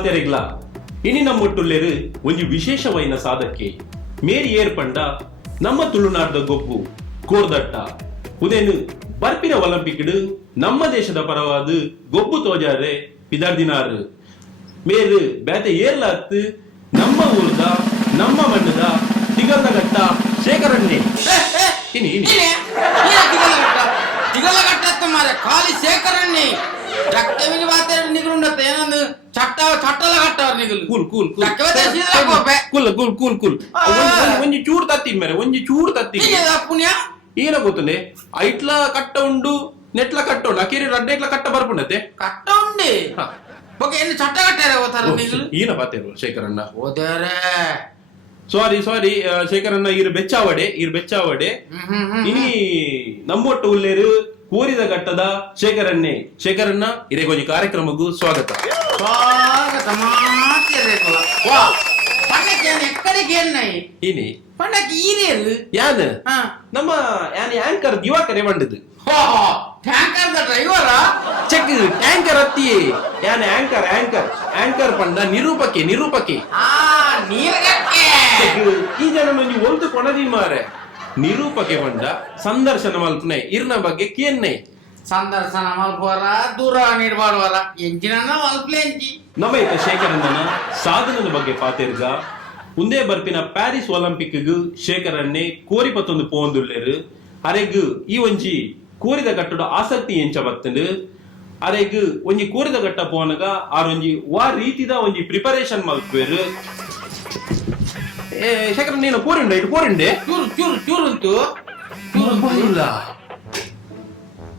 ಪಾತೆರೆಗ್ಲ ಇನಿ ನಮ್ಮೊಟ್ಟುಲ್ಲೇರು ಒಂಜಿ ವಿಶೇಷವೈನ ಸಾಧಕ್ಕೆ ಮೇರಿ ಏರ್ಪಂಡ ನಮ್ಮ ತುಳುನಾಡದ ಗೊಬ್ಬು ಕೋರ್ದಟ್ಟ ಉದೇನು ಬರ್ಪಿನ ಒಲಿಂಪಿಕ್ ನಮ್ಮ ದೇಶದ ಪರವಾದ ಗೊಬ್ಬು ತೋಜಾರೆ ಪಿದಾರ್ದಿನಾರು ಮೇರು ಬೇತೆ ಏರ್ಲಾತ್ ನಮ್ಮ ಊರ್ದ ನಮ್ಮ ಮಣ್ಣದ ತಿಗಲ್ಲಗಟ್ಟ ಶೇಖರಣ್ಣೆ ಇನಿ ಇನಿ ತಿಗಲಗಟ್ಟ ಮಾರೆ ಖಾಲಿ ಶೇಖರಣ್ಣೆ ಚಕ್ಕವಿಗೆ ಮಾತಾಡಿ ನಿಗಳುಂಡತ್ತೆ ಏನಂದು ಚಟ್ಟಲ ಕಟ್ಟವ್ರ ನಿಗಲು cool cool cool cool cool ಒಂಜಿ ಚೂರ್ ತತ್ತಿ ಮೇರೆ ಒಂಜಿ ಚೂರ್ ತತ್ತಿ ಪುಣ್ಯ ಏನ ಗೊತ್ತನೆ ಐಟ್ಲ ಕಟ್ಟ ಉಂಡು ನೆಟ್ಲ ಕಟ್ಟ ಉಂಡು ಅಕೇರಿ ರಡ್ಡೆಟ್ಲ ಕಟ್ಟ ಬರ್ಪುಂಡತೆ ಕಟ್ಟ ಉಂಡೆ ಓಕೆ ಏನು ಚಟ್ಟ ಕಟ್ಟಾರೆ ಓತಾರ ನಿಗಲು ಏನ ಪಾತೇರು ಶೇಖರಣ್ಣ ಓದಾರೆ ಸಾರಿ ಶೇಖರಣ್ಣ ಇರು ಬೆಚ್ಚಾವಡೆ ಇನಿ ನಮ್ಮೊಟ್ಟು ಉಲ್ಲೇರು ಕೋರಿದ ಘಟ್ಟದ ಶೇಖರಣ್ಣ ಇರೇಗೊಂಜಿ ಕಾರ್ಯಕ್ರಮಕ್ಕೂ ಸ್ವಾಗತ ವಾ ಪಂಡಕ್ಕೆ ಎಕ್ಕಡಿಗೆ ಎನ್ನೈ ಇನಿ ಪಂಡಕ್ಕೆ ಈರೇಲು ಯಾನ್ ನಮ್ಮ ಯಾನ್ ಆಂಕರ್ ದಿವಾಕರೆ ಮಂಡದು ಟ್ಯಾಂಕರ್ ಡ್ರೈವರ ಚೆಕ್ ಟ್ಯಾಂಕರ್ ಅತ್ತಿ ಯಾನ್ ಆಂಕರ್ ಪಂಡ ನಿರೂಪಕಿ ನೀರ್ಗಕ್ಕೆ ಈ ಜನ ಮಂಜಿ ಒಂದು ಕೊಣದಿ ಮಾರೆ ನಿರೂಪಕೆ ಪಂಡ ಸಂದರ್ಶನ ಮಲ್ಪನೆ ಇರ್ನ ಬಗ್ಗೆ ಕೇನ್ನೈ ಸಂದರ್ಶನ ಮಲ್ಪವರ ದೂರ ನೀಡ್ಬಾರ್ವರ ಎಂಚಿನ ಮಲ್ಪಲೆ ಎಂಚಿ ನಮ್ಮ ಇತ್ತ ಶೇಖರಣ್ಣನ ಸಾಧನದ ಬಗ್ಗೆ ಪಾತೆರ್ಗ ಉಂದೇ ಬರ್ಪಿನ ಪ್ಯಾರಿಸ್ ಒಲಿಂಪಿಕ್ ಶೇಖರಣ್ಣೆ ಕೋರಿಪತ್ತೊಂದು ಪೋಂದುಲ್ಲೇರು ಅರೆಗ್ ಈ ಒಂಜಿ ಕೋರಿದ ಕಟ್ಟಡ ಆಸಕ್ತಿ ಎಂಚ ಬತ್ತಂಡು ಅರೆಗ್ ಒಂಜಿ ಕೋರಿದ ಕಟ್ಟ ಪೋನಗ ಆರೊಂಜಿ ವಾ ರೀತಿದ ಒಂಜಿ ಪ್ರಿಪರೇಷನ್ ಮಲ್ಪೇರು ಶೇಖರ ನೀನು ಕೋರಿಂಡೆ ಚೂರು ಉಂಟು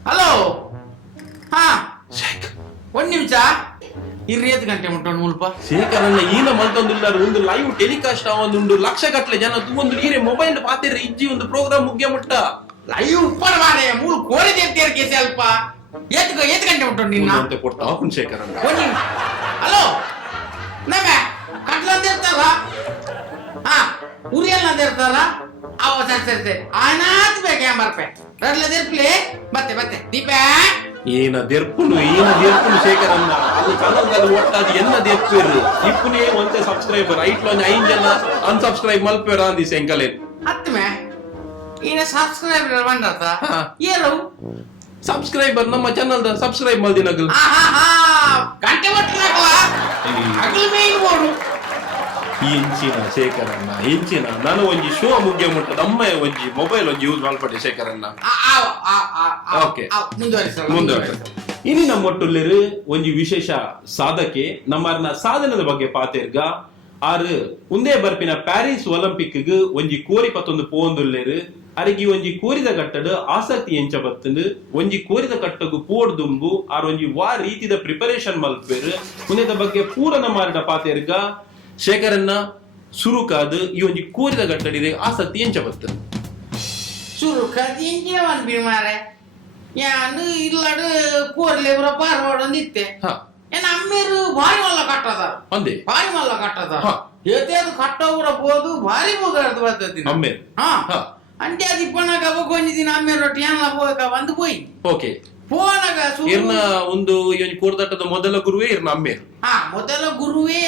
ಹಲೋ ಹಾ ಒಂದ್ ನಿಮಿಷ ಇರ್ರಿ 8 ಗಂಟೆ ಮುಟ್ಟೋಣ ಮುಲ್ಪ ಶೇಖರಣ್ಣ ಈನ ಮಲ್ತೊಂದುಲ್ಲಾರು ಒಂದು ಲೈವ್ ಟೆಲಿಕಾಸ್ಟ್ ಆವೊಂದುಂಡು ಲಕ್ಷ ಗಟ್ಟಲೆ ಜನ ತೂವೊಂದು ನೀರೆ ಮೊಬೈಲ್ ಪಾತಿರ ಇಜ್ಜಿ ಒಂದು ಪ್ರೋಗ್ರಾಮ್ ಮುಗ್ಯ ಮುಟ್ಟ ಲೈವ್ ಉಪ್ಪರ ಮಾರೆ ಮೂರು ಕೋಳಿ ದೇರ್ತಿಯರ್ಗೆ ಸ್ವಲ್ಪ 8 ಗಂಟೆ ಮುಟ್ಟೋಣ ನಿನ್ನ ಅಂತ ಕೊಡ್ತಾ ಅವನು ಶೇಖರಣ್ಣ ಹಲೋ ನಮ್ಮೆ ಕಟ್ಲಂದ ಇರ್ತಲ್ಲ ಹಾ ಉರಿಯಲ್ಲ ಇರ್ತಲ್ಲ ಅವ ಸರಿ ಆನಾತ್ ಬೇಕೆ ಬರ್ಪೆ ರಡ್ಲದಿರ್ಪ್ಲಿ ಮತ್ತೆ ದೀಪ ಏನ ದೆರ್ಪುನು ಶೇಖರಣ್ಣ ಅದು ಚಾನಲ್ ಒಟ್ಟಾದ ಎನ್ನ ದೆರ್ಪೇರು ಇಪ್ಪನೇ ಒಂತೆ ಸಬ್ಸ್ಕ್ರೈಬರ್ ಐಟ್ಲ 5 ಜನ ಅನ್ಸಬ್ಸ್ಕ್ರೈಬ್ ಮಲ್ಪೇರ ಅಂದಿ ಸೆಂಕಲೆ ಹತ್ತಮೆ ಏನ ಸಬ್ಸ್ಕ್ರೈಬರ್ ಬಂದತ ಏರು ಸಬ್ಸ್ಕ್ರೈಬರ್ ನಮ್ಮ ಚಾನಲ್ ದ ಸಬ್ಸ್ಕ್ರೈಬ್ ಮಲ್ದಿನಗಲ್ ಗಂಟೆ ಒಟ್ಟನಕಲ ಅಗಲ್ ಮೇನ್ ಬೋಡು ಇಂಚಿನ ಶೇಖರಣ್ಣ ನಾನು ಒಂಜಿ ಶೋ ಮುಗ್ಯ ಮುಟ್ಟ ನಮ್ಮ ಒಂಜಿ ಮೊಬೈಲ್ ಒಂಜಿ ಯೂಸ್ ಮಾಡ್ಪಟ್ಟೆ ಶೇಖರಣ್ಣ ಓಕೆ ಮುಂದುವರೆ ಇನಿ ನಮ್ಮೊಟ್ಟುಲ್ಲೇರು ಒಂಜಿ ವಿಶೇಷ ಸಾಧಕೆ ನಮ್ಮರ್ನ ಸಾಧನದ ಬಗ್ಗೆ ಪಾತೆರ್ಗ ಆರು ಉಂದೇ ಬರ್ಪಿನ ಪ್ಯಾರಿಸ್ ಒಲಿಂಪಿಕ್ ಒಂಜಿ ಕೋರಿಪತ್ತೊಂದು ಪೋಂದುಲ್ಲೇರು ಅರಗಿ ಒಂಜಿ ಕೋರಿದ ಕಟ್ಟಡ ಆಸಕ್ತಿ ಎಂಚ ಬತ್ತಂದು ಒಂಜಿ ಕೋರಿದ ಕಟ್ಟಗು ಪೋಡ್ದುಂಬು ಆರ್ ಒಂಜಿ ವಾ ರೀತಿದ ಪ್ರಿಪರೇಷನ್ ಮಲ್ಪೇರು ಉಂದೇದ ಬಗ್ಗೆ ಪೂರನ ಮಾರಿಡ ಪಾತೆರ್ಗ ಶೇಖರಣ್ಣ ಸುರುಕಾದ ಈ ಒಂಜಿ ಕೋರಿದ ಗಟ್ಟಡಿದೆ ಆಸಕ್ತಿ ಎಂಚ ಬರ್ತದೆ ಸುರುಕಾದ ಎಂಚಿನ ಅನ್ಬಿ ಮಾರೆ ಯಾನು ಇಲ್ಲಡು ಕೋರ್ಲೆ ಬರೋ ಪಾರ್ವಾಡೊಂದಿತ್ತೆ ಏನ ಅಮ್ಮೇರು ಭಾರಿ ಮಲ್ಲ ಕಟ್ಟದ ಅಂದೆ ಭಾರಿ ಮಲ್ಲ ಕಟ್ಟದ ಏತೇದು ಕಟ್ಟೋರ ಬೋದು ಭಾರಿ ಮುಗರ್ದು ಬರ್ತದೆ ಅಮ್ಮೇರು అంటే అది ఇప్పటినాక కొంచెం ದಿನ ಆಮೇಲೆ ರೊಟ್ಟಿ ಏನ ಬಂದು పోయి ಓಕೆ పోనಗ ಇರ್ನ ಒಂದು ಈ ಕೋರ್ದಟ್ಟದ ಮೊದಲ ಗುರುವೇ ಇರ್ನ ಅಮ್ಮೇರು ಮೊದಲ ಗುರುವೇ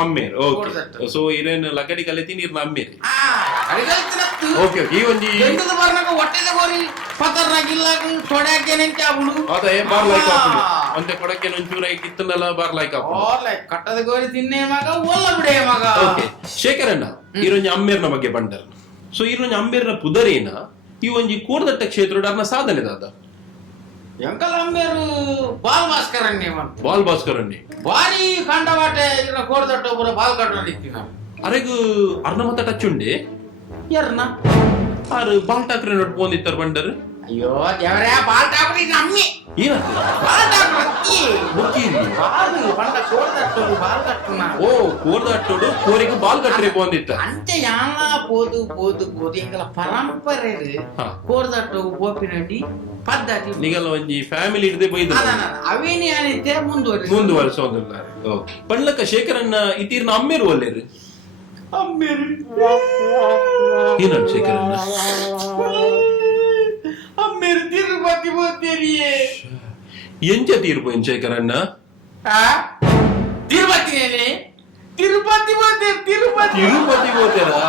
ಅಮ್ಮೇರು ಓಕೆ ಸೊ ಇರೇನು ಲಗಡಿ ಕಲಿತೀನಿ ಇರ್ನ ಅಮ್ಮೇರು ಓಕೆ ಈ ಒಂಜಿ ಎಂಟದ ಬರ್ನಾಗ ಹೊಟ್ಟೆದ ಗೋರಿ ಪತರ್ನಾಗಿಲ್ಲಾಗ ತೊಡ್ಯಾಕೇನೆಂತ ಅವಳು ಅದ ಬಾರ್ಲಾಯ್ಕ ಆಪುಡು ಒಂದೆ ಕೊಡಕ್ಕೆ ಒಂಚೂರ ಕಿತ್ತನಲ್ಲ ಬಾರ್ಲಾಯ್ಕ ಆಪುಡು ಕಟ್ಟದ ಗೋರಿ ತಿನ್ನೆ ಮಗ ಒಲ್ಲ ಬಿಡೆ ಮಗ ಓಕೆ ಶೇಖರಣ್ಣ ಈರೊಂಜಿ ಅಮ್ಮೇರ್ನ ಬಗ್ಗೆ ಬಂಡರ್ ಸೊ ಈರೊಂಜಿ ಅಮ್ಮೇರ್ನ ಪುದರೇನ ಈ ಒಂಜಿ ಕೋರ್ದಟ್ಟ ಕ್ಷೇತ್ರ ಅರ್ನ ಸಾಧನೆ ದಾದ ಎಂಕಲ್ ಅಮ್ಮೇರು ಬಾಲ್ ಭಾಸ್ಕರನ್ನೇ ಭಾರಿ ಕಂಡವಾಟೆ ಇರ ಕೋರ್ದಟ್ಟ ಒಬ್ಬರ ಬಾಲ್ ಕಟ್ಟೋದಿತ್ತಿ ಅರೆಗು ಅರ್ನ ಮತ ಟಚ್ ಉಂಡೆ ಯಾರನ್ನ ಆರು ಬಾಲ್ ಠಾಕ್ರೆ ನೋಟ್ ಪೋಂದಿತ್ತಾರ ಬಂಡರ್ ಅಯ್ಯೋ ದೇವರೇ ಬಾಲ್ ಠಾಕ್ರೆ ನಮ್ಮಿ ಏನಂತ ಬಾಲ್ ಠಾಕ್ರೆ ಬುಕ್ಕಿರಿ ಬಾಲ್ ಪಂಡ ಕೋರ್ದಟ್ಟೋಡು ಬಾಲ್ ಕಟ್ಟುನ ಓ ಕೋರ್ದಟ್ಟೋಡು ಕೋರಿಗೆ ಬಾಲ್ ಕಟ್ರೆ ಪೋಂದಿತ್ತ ಅಂತೆ ಯಾನ పోదు ಎಂಕಲ ಪರಂಪರೆ ಕೋರ್ದಟ್ಟು ಪೋಪಿನಂಡಿ ಪದ್ಧತಿ ನಿಗಲ ಒಂಜಿ ಫ್ಯಾಮಿಲಿ ಇಡದೆ ಬೈದ ಅವೇನೇ ಅನಿತೆ ಮುಂದುವರಿಸೋದಿಲ್ಲ ಪಂಡ್ಲಕ್ಕ ಶೇಖರಣ್ಣ ಇತೀರ್ನ ಅಮ್ಮೇರು ಒಲ್ಲೇರು ಏನಂತ ಶೇಖರಣ್ಣ ಅಮ್ಮೇರು ತಿರುಪತಿ ಹೋಗ್ತೀರಿಯೇ ಎಂಚ ತೀರ್ಪು ಶೇಖರಣ್ಣ ತಿರುಪತಿ తిరుపతి పోతే తిరుపతి తిరుపతి పోతారా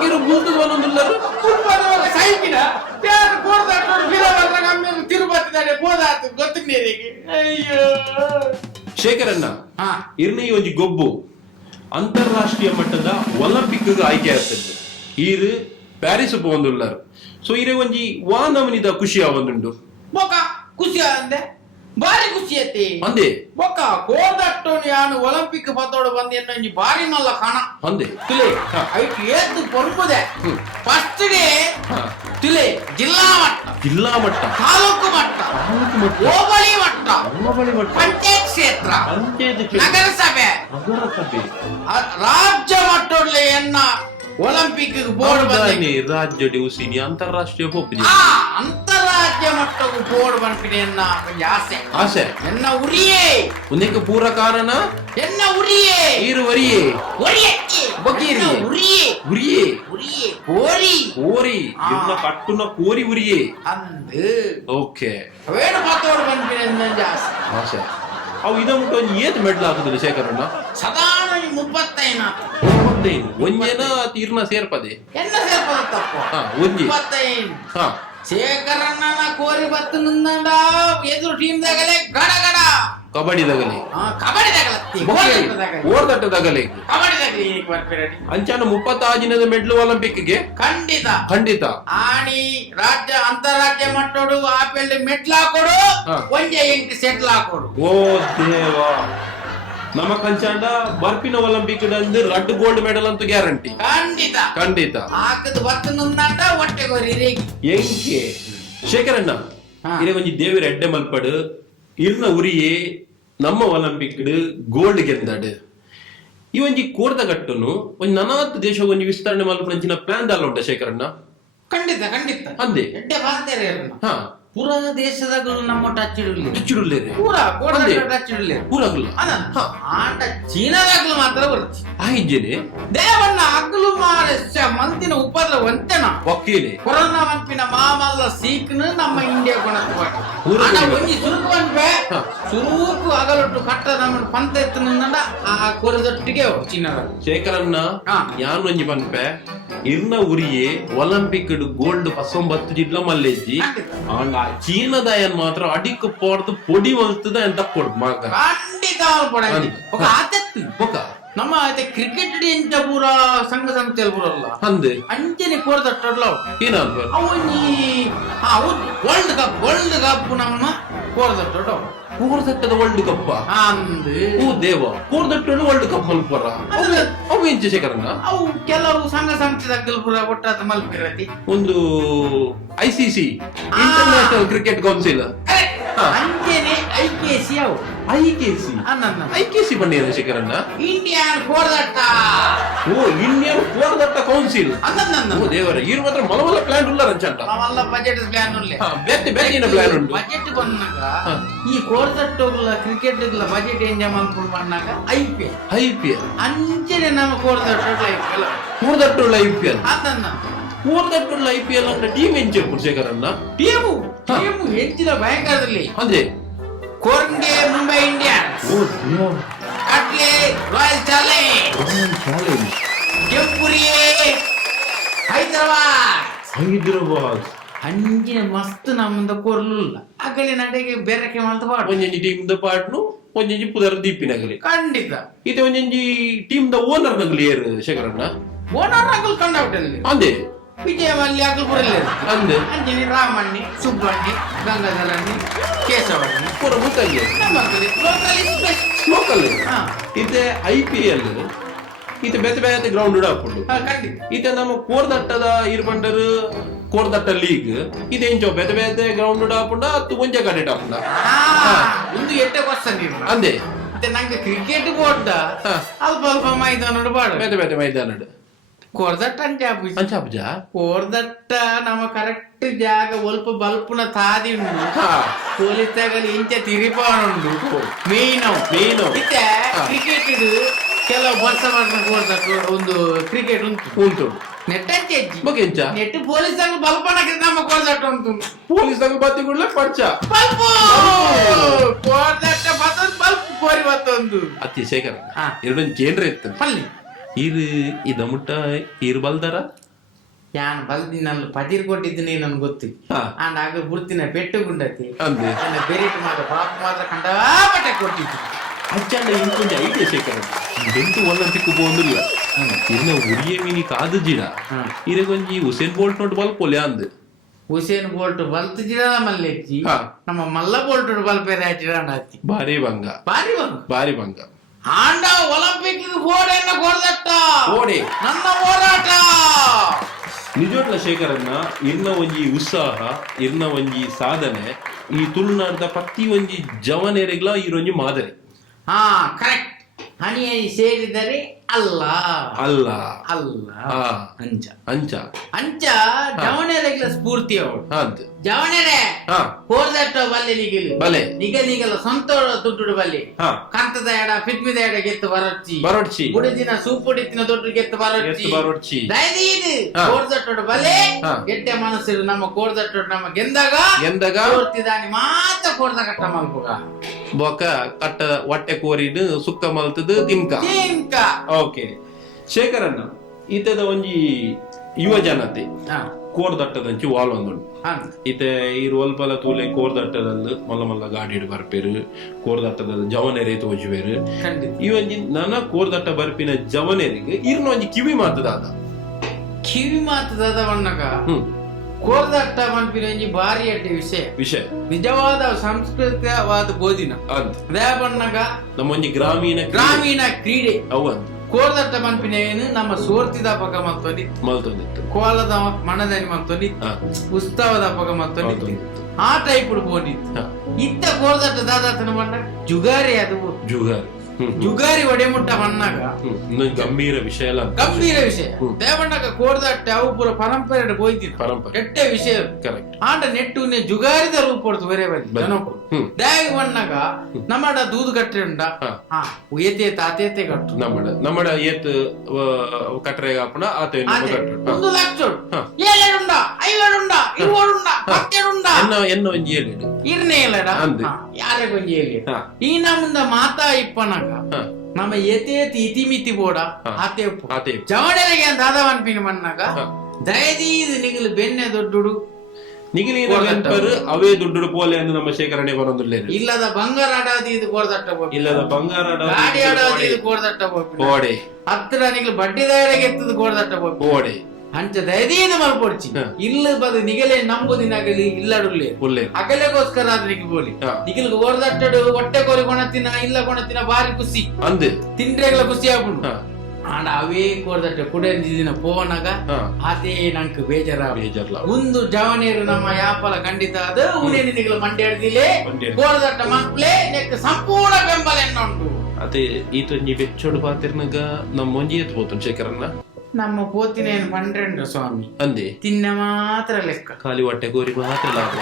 మీరు గుర్తు ఉన్నారు తిరుపతి ఒక సైకిన కూడదట్టు ఫిరవల్లాగా మీరు తిరుపతి దాడే పోదాತು ಗೊತ್ತಿನೇರಿಗೆ ಅಯ್ಯೋ ಶೇಖರಣ್ಣ ಇರ್ನಿ ಒಂಜಿ ಗೊಬ್ಬು ಅಂತಾರಾಷ್ಟ್ರೀಯ ಮಟ್ಟದ ಒಲಿಂಪಿಕ್ ಆಯ್ಕೆ ಆಗ್ತದೆ ಈರು ಪ್ಯಾರಿಸ್ ಪೋಂದುಲ್ಲಾರು ಸೊ ಇರೆ ಒಂಜಿ ವಾನಮನಿದ ಖುಷಿ ಆವಂದುಂಡು ಬೊಕ ಖುಷಿ ಅಂದೆ ಬಾರಿ ಖುಷಿ ಐತಿ ಅಂದೆ ಬೊಕ ಕೋದಟ್ಟೋನಿ ಯಾನು ಒಲಿಂಪಿಕ್ ಪತ್ತೋಡು ಬಂದು ಎನ್ನೊಂಜಿ ಬಾರಿ ನಲ್ಲ ಕಣ ಅಂದೆ ತಿಳಿ ಐಟ್ ಏತ್ತು ಪೊರ್ಪುದೆ ಫಸ್ಟ್ ಡೇ ತಿಳಿ ಜಿಲ್ಲಾ ಮಟ್ಟ ತಾಲೂಕು ಮಟ್ಟ ಹೋಬಳಿ ಮಟ್ಟ ಪಂಚಾಯತ್ ಕ್ಷೇತ್ರ ನಗರಸಭೆ ರಾಜ್ಯ ಮಟ್ಟದಲ್ಲಿ ಎನ್ನ ಒಲಿಂಪಿಕ್ ಬೋರ್ಡ್ ಬಂದಿದೆ ರಾಜ್ಯ ಡಿವಿಸಿನಿ ಅಂತಾರಾಷ್ಟ್ರೀಯ ಹೋಗ್ತೀನಿ ಅಂತಾರಾಜ್ಯ ಮಟ್ಟಕ್ಕೂ ಬೋರ್ಡ್ ಬಂದಿದೆ ಎನ್ನ ಆಸೆ ಎನ್ನ ಉರಿಯೇ ಉನ್ನಕ್ಕೆ ಪೂರ ಕಾರಣ ಎನ್ನ ಉರಿಯೇ ಈರು ವರಿಯೇ ಒರಿಯಕ್ಕೆ ಬಕೀರಿ ಉರಿಯೇ ಉರಿಯೇ ಉರಿಯೇ ಕೋರಿ ಕೋರಿ ಇನ್ನ ಕಟ್ಟುನ ಕೋರಿ ಉರಿಯೇ ಅಂದು ಓಕೆ ಅವೇನು ಪತ್ತೋಡು ಬಂದಿದೆ ಎನ್ನ ಆಸೆ ಅವು ಇದ ಮುಟ್ಟ ಒಂದು ಏತ್ ಮೆಡ್ಲ್ ಆಗುದಿಲ್ಲ ಶೇಖರಣ್ಣ ಸಾಧಾರಣ 35 ಒಂಜೇನ ತೀರ್ನ ಸೇರ್ಪದೆ ಎನ್ನ ಸೇರ್ಪದ ತಪ್ಪು ಒಂಜಿ 35 ಶೇಖರಣ್ಣ ಕೋರಿ ಬತ್ತು ನಿಂದ ಎದುರು ಟೀಮ್ ದಾಗಲೇ ಗಡ ಗಡ ಕಬಡ್ಡಿದಾಗಲಿ ಕಬಡ್ಡಿದಾಗಲೇ ಅಂಚಾನ 36 ಮೆಡ್ಲ್ ಒಲಿಂಪಿಕ್ಗೆ ಖಂಡಿತ ಆಣಿ ರಾಜ್ಯ ಅಂತಾರಾಜ್ಯ ಮಟ್ಟೋಡು ಆಪೆಲ್ ಮೆಡ್ಲ್ ಹಾಕೋಡು ಒಂಜೆ ಎಂಟು ಸೆಟ್ಲ್ ಹಾಕೋಡು ಓ ದೇವಾ ನಮ್ಮ ಕಂಚಾಂಡ ಬರ್ಪಿನ ಒಲಿಂಪಿಕ್ ರೆಡ್ ಗೋಲ್ಡ್ ಮೆಡಲ್ ಅಂತೂ ಗ್ಯಾರಂಟಿ ಖಂಡಿತ ಹಾಕದ್ ಬತ್ತು ನಿಂದ ಹೊಟ್ಟೆ ಗೋರಿ ಎಂಕೆ ಶೇಖರಣ್ಣ ಇದೇ ಒಂಜಿ ದೇವರ ಎಡ್ಡೆ ಮಲ್ಪಡು ಇರ್ನ ಉರಿಯೇ ನಮ್ಮ ಒಲಿಂಪಿಕ್ ಗೋಲ್ಡ್ ಗೆದ್ದಾಡು ಈ ಒಂಜಿ ಕೋರ್ದ ಗಟ್ಟನು ಒಂಜಿ ನನಾತ್ ದೇಶ ಒಂಜಿ ವಿಸ್ತರಣೆ ಮಲ್ಪಂಚಿನ ಪ್ಲಾನ್ ದಾಲ ಉಂಟ ಶೇಖರಣ್ಣ ಖಂಡಿತ ಅಂದೆ ಎಡ್ಡೆ ಬಾರ್ದೇರೆ ಪೂರ ದೇಶದಾಗ ನಮ್ಮ ಟಚ್ ಇಡಲಿ ಪೂರ ಟಚ್ ಇಡಲಿ ಪೂರಾಗಲ್ಲ ಆಟ ಚೀನಾದಾಗ್ಲು ಮಾತ್ರ ಬರುತ್ತೆ ಆಯ್ಜನೆ ದೇವಣ್ಣ ಅಗ್ಲು ಮಾರ ಮಂತಿನ ಉಪದ ವಂತೆನ ಒಕ್ಕೇನೆ ಕೊರೋನಾ ಮಂಪಿನ ಮಾಮಲ್ಲ ಸೀಕ್ನ ನಮ್ಮ ಇಂಡಿಯಾ ಕೊಣತ್ತು ಒಂಜಿ ಸುರುಕು ಅನ್ಪೆ ಸುರುಕು ಅಗಲೊಟ್ಟು ಕಟ್ಟ ನಮ್ಮ ಪಂತ ಎತ್ತನಿಂದ ಆ ಕೊರದೊಟ್ಟಿಗೆ ಚೀನಾದಾಗ ಶೇಖರಣ್ಣ ಯಾನ್ ಒಂಜಿ ಪನ್ಪೆ ಇರ್ನ ಉರಿಯೇ ಒಲಿಂಪಿಕ್ ಗೋಲ್ಡ್ 19 ಜಿಡ್ಲ ಮಲ್ಲೆಜ್ಜಿ ಆಂಡ ಚೀನದ ಏನ್ ಮಾತ್ರ ಅಡಿಕ್ ಪೋರ್ದು ಪೊಡಿ ಮಲ್ತದ ಎಂತ ಕೊಡ್ ಮಗ ಖಂಡಿತ ನಮ್ಮ ಕ್ರಿಕೆಟ್ ಎಂಚ ಪೂರ ಸಂಘ ಸಂಸ್ಥೆಯಲ್ಲಿ ಪೂರಲ್ಲ ಅಂದೆ ಅಂಚನೆ ಕೋರ್ದಟ್ಟಲ್ಲ ಏನಾದ್ರು ವರ್ಲ್ಡ್ ಕಪ್ ನಮ್ಮ ಕೋರ್ದಟ್ಟ ಕೋರ್ದಟ್ಟದ ವರ್ಲ್ಡ್ ಕಪ್ ಓ ದೇವ ಕೋರ್ದಟ್ಟ ವರ್ಲ್ಡ್ ಕಪ್ ಮಲ್ಪರ ಅವು ಎಂಚ ಶೇಖರಣ್ಣ ಅವು ಕೆಲವು ಸಂಘ ಸಂಸ್ಥೆದಾಗ ಪೂರ ಒಟ್ಟಾದ ಮಲ್ಪಿರತಿ ಒಂದು ICC ಇಂಟರ್ನ್ಯಾಷನಲ್ ಕ್ರಿಕೆಟ್ ಕೌನ್ಸಿಲ್ ಅಂಚನೆ IKC ಅವು ಐಕೆಸಿ ಬಂದಿದೆ ಶೇಖರಣ್ಣ ಇಂಡಿಯನ್ ಕೋರ್ದಟ್ಟ ಕೋರ್ದಟ್ಟ ಕೌನ್ಸಿಲ್ ಓ ದೇವರ ಇವ್ರು ಮಾತ್ರ ಮಲಮಲ್ಲ ಪ್ಲಾನ್ ಉಲ್ಲ ರಂಚಂಟ ಮಲ್ಲ ಬಜೆಟ್ ಪ್ಲಾನ್ ಉಲ್ಲೆ ಬೇಕಿನ ಪ್ಲಾನ್ ಉಂಟು ಬಜೆಟ್ ಬಂದಾಗ ಈ ಕೋರ್ದಟ್ಟಗಳ ಕ್ರಿಕೆಟ್ ಬಜೆಟ್ ಏನ್ ಜಮಾ ಮಾಡ್ಕೊಂಡು ಬಂದಾಗ IPL ಅಂಚನೆ ನಮ್ಮ ಕೋರ್ದಟ್ಟ IPL ಕೋರ್ದಟ್ಟುಳ್ಳ IPL ಅಂದ್ರೆ ಟೀಮ್ ಏನ್ చెప్పు ಶೇಖರಣ್ಣ ಟೀಮು ಹೆಚ್ಚಿನ ಭಯಂಕರದಲ್ಲಿ ಅಂದ್ರೆ कोरंगे मुंबई इंडियंस अटले रॉयल चैलेंज जयपुरिये ಹೈದರಾಬಾದ್ ಅಂಜಿನ ಮಸ್ತ್ ನಮ್ಮದ ಕೊರ್ಲಿಲ್ಲ ಆಗಲೇ ನಡೆಗೆ ಬೇರೆಕೆ ಮಾಡ್ತಾ ಪಾಡು ಒಂಜಿ ಟೀಮ್ ದ ಪಾಟ್ನು ಒಂಜಿ ಪುದರ್ ದೀಪಿನಗಲಿ ಖಂಡಿತ ಇದು ಒಂಜಿ ಟೀಮ್ ದ ಓನರ್ ನಗಲಿ ಏರ್ ಶೇಖರಣ್ಣ ಓನರ್ ನಗಲ್ ಕಂಡೌಟಲ್ಲಿ ಅಂದೆ ವಿಜಯ ಮಲ್ಯ ಅಗಲ್ಪುರಲ್ಲಿ ಅಂದೆ ಅಂಜನಿ ರಾಮಣ್ಣಿ ಸುಬ್ಬಣ್ಣಿ ಗಂಗಾಧರಣ್ಣಿ ಕೇಶವಣ್ಣಿ ಪೂರ ಮುತ್ತಲ್ಲಿ ಲೋಕಲ್ ಇದೆ IPL ಇದು ಬೇತೆ ಬೇತೆ ಗ್ರೌಂಡ್ ಹಾಕೊಂಡು ಇದು ನಮ್ಮ ಕೋರ್ದಟ್ಟದ ಇರ್ಬಂಡರ್ ಕೋರ್ದಟ್ಟ ಲೀಗ್ ಇದೇಂಚೋ ಬೇತೆ ಬೇತೆ ಗ್ರೌಂಡ್ ಹಾಕೊಂಡ ಹತ್ತು ಒಂಜೆ ಕಡೆ ಹಾಕೊಂಡ ಒಂದು ಎಟ್ಟೆ ಕ್ವಶನ್ ಅಂದೆ ನಂಗೆ ಕ್ರಿಕೆಟ್ ಬೋರ್ಡ್ ಅಲ್ಪ ಅಲ್ಪ ಮೈದಾನ ಬಾಡು ಬೇತೆ ಬೇತೆ ಮೈದಾನ ಕೋರ್ದಟ್ಟ ಅಂಚಾಪುಜ ಕೋರ್ದಟ್ಟ ನಮ್ಮ ಕರೆಕ್ಟ್ ಜಾಗ ಒಲ್ಪ ಬಲ್ಪುನ ತಾದಿ ಉಂಡು ಪೊಲೀಸ್ ತಗಲಿ ಇಂಚ ತಿರಿಪಾನುಂಡು ಮೀನು ಇತ್ತೆ ಕ್ರಿಕೆಟ್ ಇದು ಕೆಲವು ವರ್ಷ ಮಾಡ್ಕೊಂಡು ಕೋರ್ದಟ್ಟ ಒಂದು ಕ್ರಿಕೆಟ್ ಉಂಟು ನೆಟ್ ಅಂಚೆಜ್ಜಿ ಬಗೆಂಚ ನೆಟ್ ಪೊಲೀಸ್ ತಗ ಬಲ್ಪನಕ್ಕೆ ನಮ್ಮ ಕೋರ್ದಟ್ಟ ಉಂಟು ಪೊಲೀಸ್ ತಗ ಬತ್ತಿ ಕೊಡ್ಲೆ ಪಡ್ಚ ಬಲ್ಪು ಕೋರ್ದಟ್ಟ ಬತ್ತ ಬಲ್ಪು ಕೋರಿ ಮತ್ತೊಂದು ಅತಿ ಶೇಖರ ಹಾ. ಎರಡೊಂದು ಕೇಂದ್ರ ಇತ್ತು ಪಲ್ಲಿ ಇರು ಇದ ಮುಟ್ಟ ಇರು ಬಲ್ದಾರ ಯಾನ್ ಬಲ್ದಿನಲ್ಲಿ ಪದಿರ್ ಕೊಟ್ಟಿದ್ದೀನಿ ನನ್ಗೆ ಗೊತ್ತು ಹಾ. ಅಂಡ್ ಆಗ ಬುರ್ತಿನ ಪೆಟ್ಟು ಗುಂಡತಿ ಅಂದೆ ಬೆರಿಟ್ ಮಾತ್ರ ಪಾಪ ಮಾತ್ರ ಕಂಡಾಪಟ್ಟೆ ಕೊಟ್ಟಿತ್ತು ಅಚ್ಚಂಡ ಇಂಕೊಂಚ ಐಡಿಯಾ ಶೇಖರ ಬೆಂಟು ಒಲಿಂಪಿಕ್ ಪೋಂದಿಲ್ಲ ಇನ್ನ ಉರಿಯ ಮೀನಿ ಕಾದು ಜಿಡ ಇರ ಕೊಂಚಿ ಹುಸೇನ್ ಬೋಲ್ಟ್ ನೋಟ್ ಬಲ್ ಪೊಲೆ ಅಂದ್ ಹುಸೇನ್ ಬೋಲ್ಟ್ ಬಲ್ತ್ ಜಿಡ ಮಲ್ಲೆಚ್ಚಿ ಹಾ. ನಮ್ಮ ಮಲ್ಲ ಬೋಲ್ಟ್ ಬಲ್ಪೇರೆ ಜಿಡ ಹಚ್ಚಿ ಭಾರಿ ಭಂಗ ಬಾರಿ ಬಂದು ಭಾರಿ ಭಂಗ ಆಂಡ ಒಲಿಂಪಿಕ್ ಗೋಡೆಯನ್ನ ಕೊಡ್ದಟ್ಟ ಓಡಿ ನನ್ನ ಹೋರಾಟ ನಿಜೋಟ್ಲ ಶೇಖರನ್ನ ಇರ್ನ ಒಂಜಿ ಉತ್ಸಾಹ ಇರ್ನ ಒಂಜಿ ಸಾಧನೆ ಈ ತುಳುನಾಡದ ಪ್ರತಿ ಒಂಜಿ ಜವನೆರೆಗ್ಲ ಇರೊಂಜಿ ಮಾದರಿ ಹಾ ಕರೆಕ್ಟ್ ಹನಿಯಲ್ಲಿ ಸೇರಿದರೆ ಅಲ್ಲ ಅಲ್ಲ ಅಲ್ಲ ಆ, ಅಂಚ ಅಂಚ ಅಂಚ ಜವಣೆರೆಗ್ಲ ಸ್ಫೂರ್ತಿ ಅವಳು ಅಂತ್ ಜವಣೆರೆ ಹಾ ಹೋರ್ದಟ್ಟ ಬಲ್ಲೆ ನಿಗಿಲು ಬಲೆ ನಿಗಲ ಸ್ವಂತ ದುಡ್ಡು ಬಲ್ಲೆ ಹಾ ಕಂತದ ಎಡ ಫಿತ್ಮಿದ ಎಡ ಗೆತ್ತು ಬರೊಚ್ಚಿ ಬರೋಡ್ಚಿ ಬುಡಿದಿನ ಸೂಪುಡಿತ್ತಿನ ದೊಡ್ಡ ಗೆತ್ತು ಬರೊಚ್ಚಿ ಎತ್ತು ಬರೋಡ್ಚಿ ದಯದೀದು ಹಾ. ಕೋರ್ದಟ್ಟೋಡು ಬಲೆ ಹಾ. ಗೆಟ್ಟೆ ಮನಸ್ಸಿರು ನಮ್ಮ ಕೋರ್ದಟ್ಟೋಡು ನಮ್ಮ ಗೆಂದಾಗ ಎಂದಾಗ ಕೋರ್ತಿದಾನಿ ಮಾತ ಕೋರ್ದ ಕಟ್ಟ ಮಲ್ಪುಗ ಬೊಕ ಕಟ್ಟ ಹೊಟ್ಟೆ ಕೋರಿಡ್ ಸುಕ್ಕ ಮಲ್ತದ ತಿನ್ಕ ಇಂಕ ಓಕೆ ಶೇಖರನ್ನ ಈತದ ಒಂಜಿ ಯುವ ಜನತೆ ಹಾ ಕೋರ್ದಟ್ಟದಂಚಿ ವಾಲೊಂದುಂಡು ಹಾ ಈತೆ ಈ ಒಲ್ಪಲ ತೂಲೆ ಕೋರ್ದಟ್ಟದಲ್ಲಿ ಮಲ್ಲ ಮಲ್ಲ ಗಾಡಿಡ್ ಬರ್ಪೇರು ಕೋರ್ದಟ್ಟದಲ್ಲಿ ಜವನೆರೆ ತೋಜುವೆರು ಖಂಡಿತ ಈ ಒಂಜಿ ನನ್ನ ಕೋರ್ದಟ್ಟ ಬರ್ಪಿನ ಜವನೆರಿಗೆ ಇರ್ನ ಒಂಜಿ ಕಿವಿ ಮಾತದಾದ ಕಿವಿ ಮಾತದ ಬಣ್ಣಗ ಹ್ಮ್ ಕೋರ್ದಟ್ಟ ಮನ್ಪಿನ ಒಂಜಿ ಭಾರಿ ಅಡ್ಡಿ ವಿಷಯ ನಿಜವಾದ ಸಾಂಸ್ಕೃತಿಕವಾದ ಬೋಧಿನ ಅಂತ ದೇ ಬಣ್ಣಗ ನಮ್ಮ ಒಂಜಿ ಗ್ರಾಮೀಣ ಗ್ರಾಮೀಣ ಕ್ರೀಡೆ ಅವಂತ ಕೋರ್ದಟ್ಟ ಮನ್ಪಿನ ಏನು ನಮ್ಮ ಸೋರ್ತಿದ ಪಗ ಮತ್ತೊಂದಿ ಮಲ್ತೊಂದಿತ್ತು ಕೋಲದ ಮನದಲ್ಲಿ ಮತ್ತೊಂದಿ ಹಾ ಉತ್ಸವದ ಪಗ ಮತ್ತೊಂದಿ ಮಲ್ತೊಂದಿತ್ತು ಆ ಟೈಪ್ ಬೋದಿತ್ತು ಹಾ ಇತ್ತ ಕೋರ್ದಟ್ಟ ದಾದಾತನ ಬಣ್ಣ ಜುಗಾರಿ ಅದು ಜುಗಾರಿ ಜುಗಾರಿ ಒಡೆಮುಟ್ಟ ಬಣ್ಣಗ ಇನ್ನೊಂದು ಗಂಭೀರ ವಿಷಯ ಅಲ್ಲ ಗಂಭೀರ ವಿಷಯ ದೇವಣ್ಣಗ ಕೋರ್ದಟ್ಟ ಅವು ಪೂರ ಪರಂಪರೆ ಬೋಯ್ತಿನ ಪರಂಪರೆ ಕೆಟ್ಟೆ ವಿಷಯ ಕರೆಕ್ಟ್ ಆಂಡ ನೆಟ್ಟುನೆ ಜುಗಾರಿದ ರೂಪ ಕೊಡ್ತು ಬೇರೆ ಬಂದಿ ಜನಪು ದ್ಯಾಗ ಬಣ್ಣಗ ನಮ್ಮಡ ದೂದು ಕಟ್ಟೆ ಉಂಡ ಹಾ. ಹಾ ಉಯತೆ ತಾತೇತೆ ಕಟ್ಟು നമ്മുടെ ಏತ್ ಕಟ್ರೆಗ ಆಪಣ ಆತ ಒಂದು ಲಕ್ಷ ಹಾ. ಏಳೆಡುಂಡ ಐವೇಡುಂಡ ಇರುವುಡುಂಡ ಪತ್ತೆಡುಂಡ ಎನ್ನ ಒಂಜಿ ಏಳಿಡು ಇರ್ನೇ ಇಲ್ಲಡ ಅಂದೆ. ಯಾರೇ ಕೊಂಜಿ ಹೇಳಿ ಹಾ. ಈ ನಮ್ದ ಮಾತಾ ಇಪ್ಪನಗ ಹಾ. ನಮ್ಮ ಎತೇತಿ ಇತಿಮಿತಿ ಬೋಡ ಹಾ. ಆತೆ ಉಪ್ಪು ಆತೆ ಜವಣೆಗೆ ದಾದವನ್ಪಿನ ಮಣ್ಣಗ ಹಾ. ದಯದೀದು ನಿಗಲು ಬೆನ್ನೆ ದೊಡ್ಡುಡು ನಿಗಲಿನ ವೆಂಪರ್ ಅವೇ ದುಡ್ಡು ಪೋಲೆ ಎಂದು ನಮ್ಮ ಶೇಖರಣೆ ಬರೋದಿಲ್ಲ ಇಲ್ಲದ ಬಂಗಾರ ಆಡಾದಿ ಇದು ಕೋರ್ದಟ್ಟ ಹೋಗಿ ಇಲ್ಲದ ಬಂಗಾರ ಗಾಡಿ ಆಡಾದಿ ಇದು ಕೋರ್ದಟ್ಟ ಹೋಗಿ ಓಡೆ ಹತ್ತಿರ ನಿಗಲು ಬಡ್ಡಿ ದಾಯರಿಗೆ ಎತ್ತದ ಕೋರ್ದಟ್ಟ ಹೋಗಿ ಓಡೆ ಅಂಚ ದಯದೀದು ಮಲ್ಪೊಡ್ಚಿ ಹಾ. ಇಲ್ಲ ಬದು ನಿಗಲೇ ನಂಬುದಿನಾಗಲಿ ಇಲ್ಲಡುಲ್ಲೇ ಪುಲ್ಲೆ ಅಗಲೆಗೋಸ್ಕರ ಆದ್ರೆ ನಿಗಿ ಬೋಲಿ ಹಾ. ನಿಗಿಲ್ ಕೋರ್ದಟ್ಟಡು ಹೊಟ್ಟೆ ಕೋರಿ ಕೊಣತಿನ ಇಲ್ಲ ಕೊಣತಿನ ಬಾರಿ ಖುಷಿ ಅಂದೆ ತಿಂಡ್ರೆಗ್ಲ ಖುಷಿ ಆಗ್ಬಿಡು ಹಾ. ಆಂಡ ಅವೇ ಕೋರ್ದಟ್ಟ ಕುಡಿದಿನ ಪೋನಗ ಹಾ. ಆತೇ ನಂಗೆ ಬೇಜಾರ ಬೇಜಾರ್ಲ ಒಂದು ಜವನೀರು ನಮ್ಮ ಯಾಪಲ ಖಂಡಿತ ಅದು ಉನೇನಿ ನಿಗಲು ಮಂಡ್ಯಾಡ್ದಿಲೆ ಮಂಡ್ಯ. ಕೋರ್ದಟ್ಟ ಮಕ್ಳೇ ನೆಕ್ ಸಂಪೂರ್ಣ ಬೆಂಬಲ ಎನ್ನುಂಟು ಅದೇ ಈತ ನೀ ಬೆಚ್ಚೋಡು ಪಾತಿರ್ನಾಗ ನಮ್ಮ ಒಂಜಿ ಎತ್ ಹೋತು ಶೇಖರನ್ನ ನಮ್ಮ ಪೋತಿನ ಏನು ಪಂಡ್ರೆಂಡು ಸ್ವಾಮಿ ಅಂದೆ ತಿನ್ನ ಮಾತ್ರ ಲೆಕ್ಕ ಖಾಲಿ ಹೊಟ್ಟೆ ಕೋರಿ ಮಾತ್ರ ಲಾಭ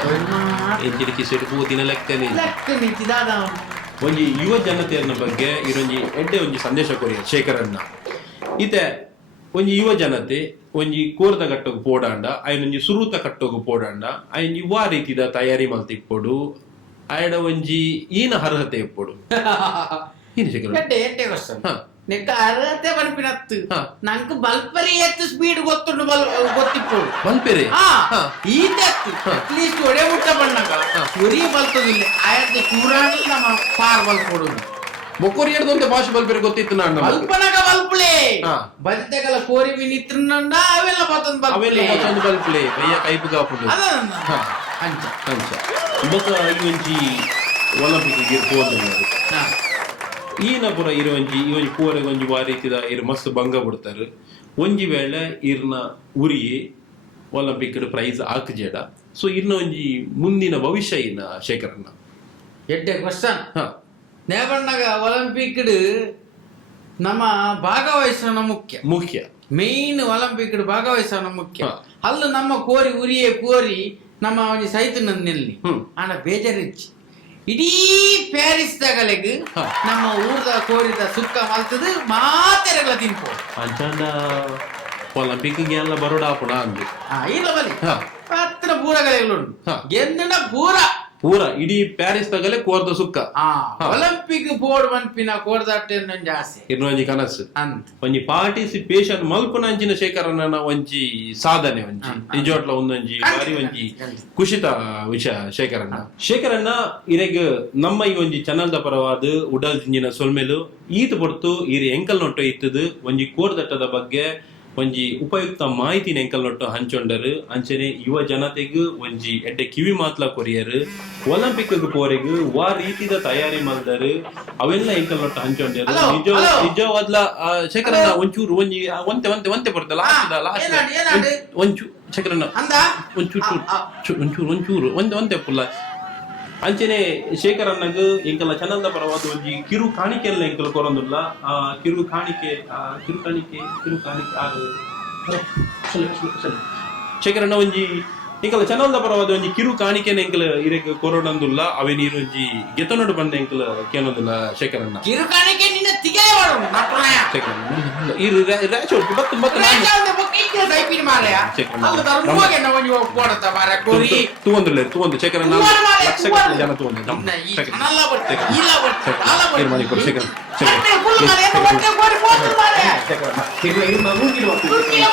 ಎಂಜಿನ ಕಿಸೆಡು ಪೂತಿನ ಲೆಕ್ಕನೇ ಇಲ್ಲ. ಲೆಕ್ಕ ನಿಂತಿದಾದ ಒಂಜಿ ಯುವ ಜನತೆಯನ್ನ ಬಗ್ಗೆ ಇರೊಂಜಿ ಎಡ್ಡೆ ಒಂಜಿ ಸಂದೇಶ ಕೊರಿಯ ಶೇಖರನ್ನ ಈತೆ ಒಂಜಿ ಯುವ ಜನತೆ ಒಂಜಿ ಕೋರ್ದ ಕಟ್ಟೋಗು ಪೋಡಾಂಡ ಆಯ್ನೊಂಜಿ ಸುರೂತ ಕಟ್ಟೋಗು ಪೋಡಾಂಡ ಆಯ್ನೊಂಜಿ ವಾ ರೀತಿದ ತಯಾರಿ ಮಲ್ತಿಪ್ಪೊಡು ಆಯ್ಡ ಒಂಜಿ ಈನ ಅರ್ಹತೆ ಇಪ್ಪೊಡು ಏನು ಶೇಖರ ಎಡ್ಡೆ ಎಡ್ಡೆ ಕ್ವಶನ್ ಹಾ. ನೆಕ್ಕ ಅರ್ಹತೆ ಬನ್ಪಿನತ್ತು ಹಾ. ನಂಗೆ ಬಲ್ಪರಿ ಎತ್ತು ಸ್ಪೀಡ್ ಗೊತ್ತುಂಡು ಗೊತ್ತಿಪ್ಪು ಬಲ್ಪೆರೆ ಹಾ ಹಾ. ಈತೆತ್ತು ಅಟ್ಲೀಸ್ಟ್ ಒಡೆ ಮುಟ್ಟ ಬಣ್ಣಗ ಒರಿ ಬಲ್ತದಿಲ್ಲ ಆಯತ್ತೆ ಚೂರಾಣಿ ನಮ್ಮ ಪಾರ್ ಬಲ್ಪೊಡುದು ಮೊಕ್ಕೋರಿ ಹಿಡ್ದಂತೆ ಭಾಷೆ ಬಲ್ಪೆರೆ ಗೊತ್ತಿತ್ತು ನಾನು ಬಲ್ಪನಗ ಬಲ್ಪುಳೆ ಹಾ. ಬದಿತೆಗಲ ಕೋರಿ ಮಿನಿತ್ರನಂಡ ಅವೆಲ್ಲ ಬತ್ತೊಂದು ಅವೆಲ್ಲ ಬಲ್ಪುಳೆ ಮತ್ತೊಂದು ಬಲ್ಪಲೆ ಕೈಯ ಕೈಪು ಕಾಪುಂಡು ಅದ ಹಾ. ಅಂಚ ಅಂಚ ಬೊಕ ಈ ಒಂಜಿ ಒಲಿಂಪಿಕ್ ಇರ್ಬೋದು ಹಾ ಈನ ಪುರ ಇರುವಂಜಿ ಈ ಒಂಜಿ ಪೂರೆಗ್ ಒಂಜಿ ಬಾರಿ ರೀತಿದ ಇರು ಮಸ್ತ್ ಭಂಗ ಬಿಡ್ತಾರೆ ಒಂಜಿ ವೇಳೆ ಇರ್ನ ಉರಿ ಒಲಿಂಪಿಕ್ ಪ್ರೈಸ್ ಹಾಕಜೇಡ ಸೊ ಇರ್ನ ಒಂಜಿ ಮುಂದಿನ ಭವಿಷ್ಯ ಇನ್ನ ಶೇಖರನ್ನ ಎಡ್ಡೆ ಕ್ವಶನ್ ಹಾ ನೇಬಣ್ಣಗ ಒಲಿಂಪಿಕ್ ನಮ್ಮ ಭಾಗವಹಿಸೋಣ ಮುಖ್ಯ ಮುಖ್ಯ ಮೇನ್ ಒಲಿಂಪಿಕ್ ಭಾಗವಹಿಸೋಣ ಮುಖ್ಯ ಹಾ. ಅಲ್ಲೂ ನಮ್ಮ ಕೋರಿ ಉರಿಯೇ ಕೋರಿ ನಮ್ಮ ಅವನಿ ಸೈತು ನೆಲ್ಲಿ ಹ್ಮ್. ಆನ ಬೇಜಾರಿಚ್ಚಿ ಇಡೀ ಪ್ಯಾರಿಸ್ ತಗಲೆಗ್ ಹಾ. ನಮ್ಮ ಊರ್ದ ಕೋರಿದ ಸುಕ್ಕ ಮಲ್ತದು ಮಾತೆರೆಗಳ ತಿನ್ಪೋ ಅಂಚಾಂಡ ಒಲಿಂಪಿಕ್ ಎಲ್ಲ ಬರೋಡ ಆಪುಣ ಅಂದು ಇಲ್ಲ ಬಲಿ ಹಾ ಹತ್ತಿರ ಪೂರಗಲೆಗಳುಂಡು ಹಾ. ಗೆಂದನ ಪೂರ ಪೂರ ಇಡೀ ಪ್ಯಾರಿಸ್ ತಗಲೆ ಕೋರ್ದ ಸುಕ್ಕ ಒಲಿಂಪಿಕ್ ಬೋರ್ಡ್ ಮನ್ಪಿನ ಕೋರ್ದಾಟೆ ನಂಜಿ ಆಸೆ ಇನ್ನು ಒಂಜಿ ಕನಸು ಅಂತ ಒಂಜಿ ಪಾರ್ಟಿಸಿಪೇಷನ್ ಮಲ್ಪುನಂಚಿನ ಶೇಖರನ ಒಂಜಿ ಸಾಧನೆ ಒಂಜಿ ನಿಜೋಟ್ಲ ಒಂದೊಂಜಿ ಬಾರಿ ಒಂಜಿ ಖುಷಿತ ವಿಷಯ ಶೇಖರನ್ನ ಇರೆಗ್ ನಮ್ಮ ಈ ಒಂಜಿ ಚಾನಲ್ದ ಪರವಾದ ಉಡಲ್ಜಿನ ಸೊಲ್ಮೆಲು ಈತ್ ಪೊರ್ತು ಈರಿ ಎಂಕಲ್ ನೊಟ್ಟು ಇತ್ತದು ಒಂಜಿ ಕೋರ್ದಟ್ಟದ ಬಗ್ಗೆ ಒಂಜಿ ಉಪಯುಕ್ತ ಮಾಹಿತಿನ ಎಂಕಲ್ ನೊಟ್ಟು ಹಂಚೊಂಡರು ಅಂಚನೆ ಯುವ ಜನತೆಗ್ ಒಂಜಿ ಎಡ್ಡೆ ಕಿವಿ ಮಾತ್ಲ ಕೊರಿಯರು ಒಲಿಂಪಿಕ್ ಪೋರೆಗ್ ವಾ ರೀತಿದ ತಯಾರಿ ಮಲ್ದರು ಅವೆಲ್ಲ ಎಂಕಲ್ ನೊಟ್ಟು ಹಂಚೊಂಡರು ನಿಜವಾದ್ಲ ಶೇಖರನ್ನ ಒಂಚೂರು ಒಂಜಿ ಒಂತೆ ಒಂತೆ ಒಂತೆ ಬರ್ತಲ್ಲ ಲಾಸ್ಟ್ ಒಂಚೂರು ಶೇಖರನ್ನ ಒಂಚೂರು ಒಂತೆ ಪುಲ್ಲ ಅಂಚನೆ ಶೇಖರನ್ನಗ್ ಎಂಕಲ ಚಾನಲ್ದ ಪರವಾದ ಒಂಜಿ ಕಿರು ಕಾಣಿಕೆಲ್ಲ ಎಂಕಲ್ ಕೊರೊಂದುಲ್ಲ ಕಿರು ಕಾಣಿಕೆ ಶೇಖರನ್ನ ಒಂಜಿ ಎಂಕಲ ಚಾನಲ್ದ ಪರವಾದ ಒಂಜಿ ಕಿರು ಕಾಣಿಕೆನ ಎಂಕಲ್ ಇರೆಗ್ ಕೊರೊಂದುಲ್ಲ ಅವೇ ನೀರು ಒಂಜಿ ಗೆತನೋಡು ಬಂದ ಎಂಕಲ್ ಕೇನೋದುಲ್ಲ ಶೇಖರನ್ನ ಕಿರು ಕಾಣಿಕೆ ನಿನ್ನ ತಿಗೆ ವಾಡು ನಟುನಯ ಶೇಖರನ್ನ ಇರು ರಾಚೋ ಬತ್ತು ಬತ್ತು ದೈಪಿನ ಮಾರಯ ಅಲ್ಲ ಧರ್ಮೋಗೆ ನವನಿ ಕೋಡತ ಮಾರ ಕೋರಿ ತೂಂದು ಶೇಖರನ್ನ ಲಕ್ಷ ಜನ ತೂಂದು ನಲ್ಲ ಬರ್ತೆ ಇಲ್ಲ ಬರ್ತೆ ಅಲ್ಲ ಬರ್ತೆ ಮನಿ ಕೊಡು ಶೇಖರನ್ನ ಫುಲ್ ಮಾರ ಏನು ಬರ್ತೆ ಕೋರಿ ಫೋನ್ ಮಾರ ಶೇಖರನ್ನ ಇದು ನಾನು ಯಾವ